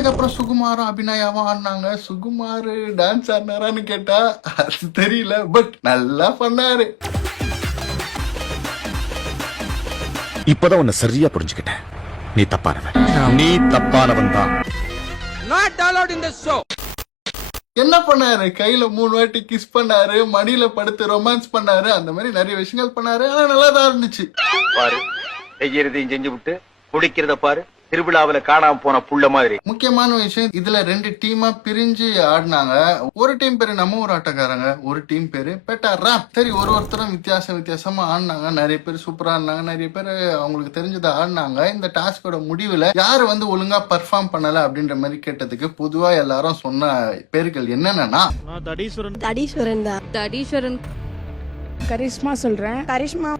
அதுக்கப்புறம் சுகுமாரும் அபிநயாவும் ஆடினாங்க. சுகுமார் டான்ஸ் ஆடினாரான்னு கேட்டா அது தெரியல, பட் நல்லா பண்ணாரு. இப்பதான் உன்னை சரியா புரிஞ்சுக்கிட்டேன். நீ தப்பானவன் தான். என்ன பண்ணாரு, கையில 3 வாட்டி கிஸ் பண்ணாரு, மடியில படுத்து ரொமான்ஸ் பண்ணாரு, அந்த மாதிரி நிறைய விஷயங்கள் பண்ணாரு. ஆனா நல்லா தான் இருந்துச்சு. பாரு, செய்யறதையும் செஞ்சு விட்டு குடிக்கிறத பாரு, திருவிழாவில காணாம போன புள்ள மாதிரி. முக்கியமான விஷயம், இதுல 2 டீமா பிரிஞ்சு ஆடினாங்க. ஒரு டீம் பேரு நம்ம ஊர் ஆட்டக்காரங்க, ஒரு டீம் பேரு பெட்டாரா. சரி, ஒருத்தரும் வித்தியாசமா ஆடினாங்க. நிறைய பேர் சூப்பரா ஆடினாங்க, நிறைய பேர் அவங்களுக்கு தெரிஞ்சதை ஆடினாங்க. இந்த டாஸ்கோட முடிவுல யாரு ஒழுங்கா பர்ஃபார்ம் பண்ணல அப்படின்ற மாதிரி கேட்டதுக்கு பொதுவா எல்லாரும் சொன்ன பேர்கள் என்னன்னா, தடீஸ்வரன் தான். தடீஸ்வரன், கரிஷ்மா சொல்றேன். கரிஷ்மா.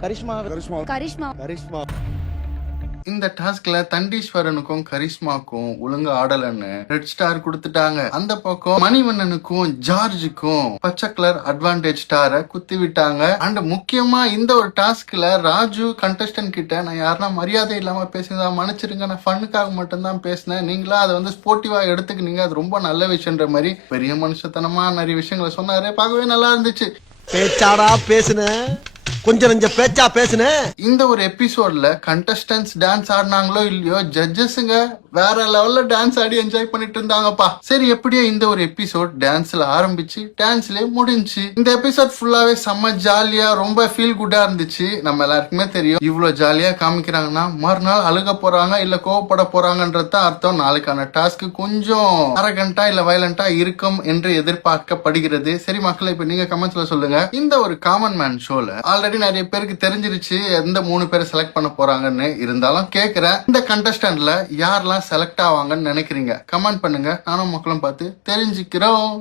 இந்த டாஸ்க்ல தண்டீஸ்வரனுக்கும் கரிஷ்மாக்கும் ஒழுங்கா ஆடலன்னு ரெட் ஸ்டார் கொடுத்துட்டாங்க. அந்த பக்கம் மணிவண்ணனுக்கும் ஜார்ஜுக்கும் பச்சை கலர் அட்வான்டேஜ் ஸ்டாரை குத்தி விட்டாங்க. அண்ட் முக்கியமா இந்த ஒரு டாஸ்க்ல ராஜு கண்டஸ்டன்ட் கிட்ட, நான் யாருன்னா மரியாதை இல்லாம பேசினதா மன்னிச்சிருங்க, நான் ஃபன்னுக்காக மட்டும்தான் பேசினேன், நீங்களா அதை ஸ்போர்ட்டிவா எடுத்துக்கினீங்க, அது ரொம்ப நல்ல விஷயம்ன்ற மாதிரி பெரிய மனுஷத்தனமா நிறைய விஷயங்களை சொன்னாரு. பார்க்கவே நல்லா இருந்துச்சு. பேச்சாடா பேசுன, கொஞ்சம் நெஞ்ச பேச்சா பேசுன. இந்த ஒரு எபிசோட்ல கண்டஸ்டன்ஸ் டான்ஸ் ஆடினாங்களோ இல்லையோ, ஜட்ஜஸ்ங்க வேற லெவல்ல டான்ஸ் ஆடி என்ஜாய் பண்ணிட்டு இருந்தாங்கப்பா. சரி, எப்படியோ இந்த ஒரு எபிசோட் டான்ஸ்ல ஆரம்பிச்சு டான்ஸ்லயே முடிஞ்சு. இந்த எபிசோட் ஃபுல்லாவே செம்ம ஜாலியா, ரொம்ப ஃபீல் குட்டா இருந்துச்சு. நம்ம எல்லாருக்குமே தெரியும், இவ்வளவு ஜாலியா காமிக்கிறாங்கன்னா மறுநாள் அழுக போறாங்க இல்ல கோவப்பட போறாங்கன்றது அர்த்தம். நாளைக்கான டாஸ்க் கொஞ்சம் அரகண்டா இல்ல வயலண்டா இருக்கும் என்று எதிர்பார்க்கப்படுகிறது. சரி மக்களே, இப்ப நீங்க கமெண்ட்ஸ்ல சொல்லுங்க, இந்த ஒரு காமன் மேன் ஷோல ஆல்ரெடி நிறைய பேருக்கு தெரிஞ்சிருச்சு எந்த 3 பேரை செலக்ட் பண்ண போறாங்கன்னு. இருந்தாலும் கேக்குறேன், இந்த கண்டஸ்டன்ட்ல யாரெல்லாம் செலக்ட் ஆவாங்கன்னு நினைக்கிறீங்க? கமெண்ட் பண்ணுங்க, நானும் மக்களும் பார்த்து தெரிஞ்சுக்கிறோம்.